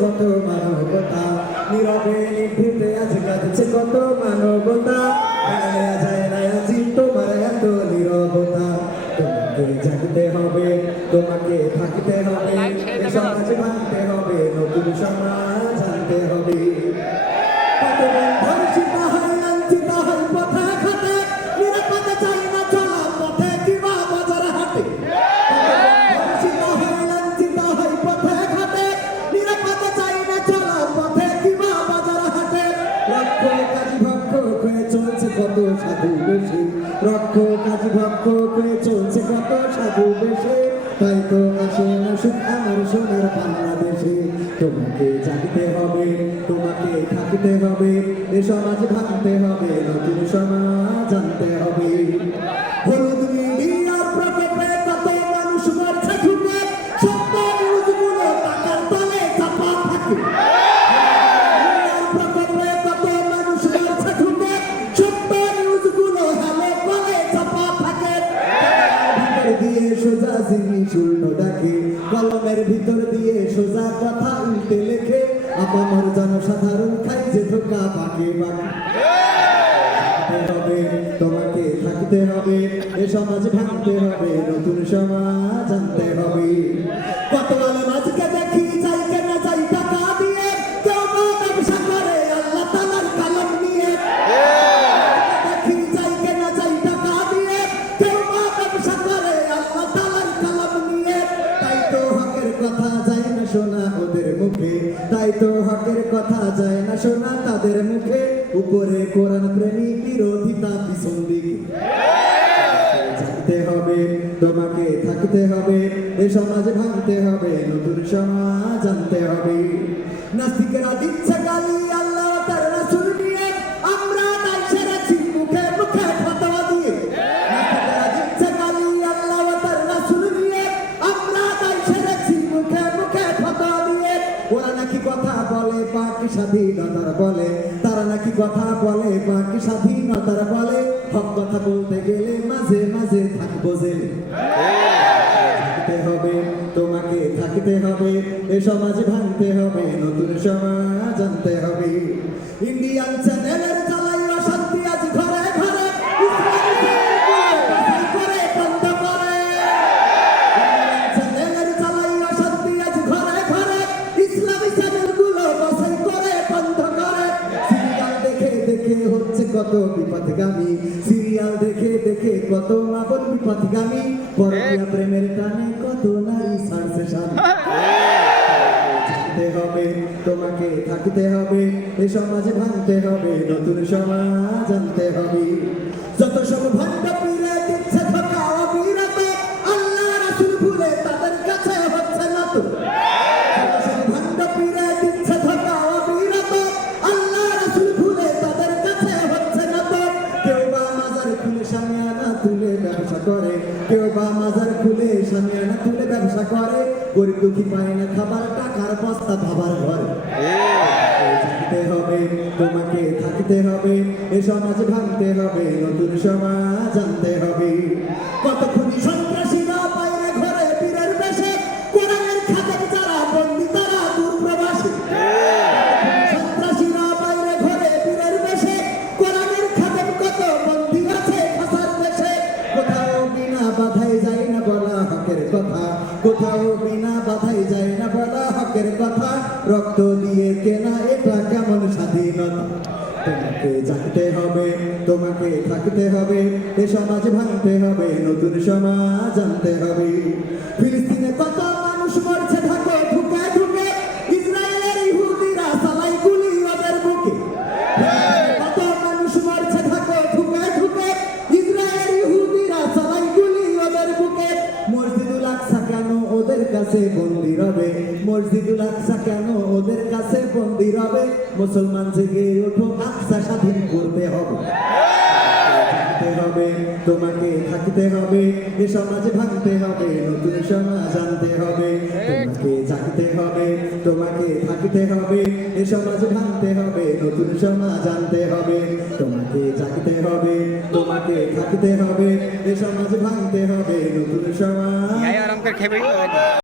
কত মানবতা? নীরবে নিভৃতে আজ কাঁদছে কত মানবতা? বেড়াইয়া যায় না আজি তোমার এত নীরবতা। তোমাকে জাগতে হবে, তোমাকে থাকতে হবে, সমাজ ভাঙতে হবে, নতুন সমাজ আনতে হবে। হয়ে চলছে কত সাধু বেশে, তাই তো আসে না সুখ আমার সোনার বাংলাদেশে তোমাকে জাগতে হবে, তোমাকে থাকতে হবে, এ সমাজ ভাঙতে হবে, নতুন সমাজ জানতে হবে। হলুদ মিডিয়ার কথা উল্টে লেখে, আমার জনসাধারণ খাই যে ধোকা বাকে বাকে। হবে, তোমাকে থাকতে হবে, এ সমাজ ভাঙতে হবে, নতুন সমাজ আনতে হবে তো হকের কথা যায় না শোনা, তাদের মুখে উপরে কোরআন প্রেমী বিরোধিতা পিছন দিকে হবে, তোমাকে থাকতে হবে, এ সমাজ ভাঙতে হবে, নতুন সমাজ আনতে হবে। নাস্তিকেরা দিচ্ছে গালি কথা বলে বাকি স্বাধীনতার বলে। তারা নাকি কথা বলে বাকি স্বাধীনতার বলে। হক কথা বলতে গেলে মাঝে মাঝে থাকব জেলে। থাকতে হবে, তোমাকে থাকতে হবে। এ সমাজ ভাঙতে হবে, নতুন সমাজ জানতে হবে। ইন্ডিয়ান চ্যানেলের কত বিপদগামী সিরিয়াল দেখে দেখে কত মাবন বিপদগামী পরকিয়া প্রেমের টানে কত নারী সারছে সামনে হবে, তোমাকে থাকতে হবে। এ সমাজ ভাঙতে হবে, নতুন সমাজ আনতে হবে। যত সব ভণ্ড কেউ বা মাজার খুলে সামিয়ানা তুলে ব্যবসা করে। গরিব দুঃখী পায় না খাবার, টাকার বস্তা ভাবার ঘরে। থাকতে হবে, তোমাকে থাকতে হবে, এ সমাজ ভাঙতে হবে, নতুন সমাজ জানতে হবে। কতক্ষণ রক্ত দিয়ে কেনা, এটা কেমন স্বাধীনতা? তোমাকে জানতে হবে, তোমাকে থাকতে হবে, এ সমাজ ভাঙতে হবে, নতুন সমাজ জানতে হবে। ফিলিস্তিনে কত মসজিদুল আকসা কেন ওদের কাছে বন্দি রবে মুসলমান জেগে ওঠো, আকসা স্বাধীন করতে হবে। হবে, তোমাকে থাকতে হবে, এ সমাজ ভাঙতে হবে, নতুন সমাজ আনতে হবে। তোমাকে জাগতে হবে, তোমাকে থাকতে হবে, এ সমাজ ভাঙতে হবে, নতুন সমাজ আনতে হবে। তোমাকে জাগতে হবে, তোমাকে থাকতে হবে, এ সমাজ ভাঙতে হবে, নতুন সমাজ।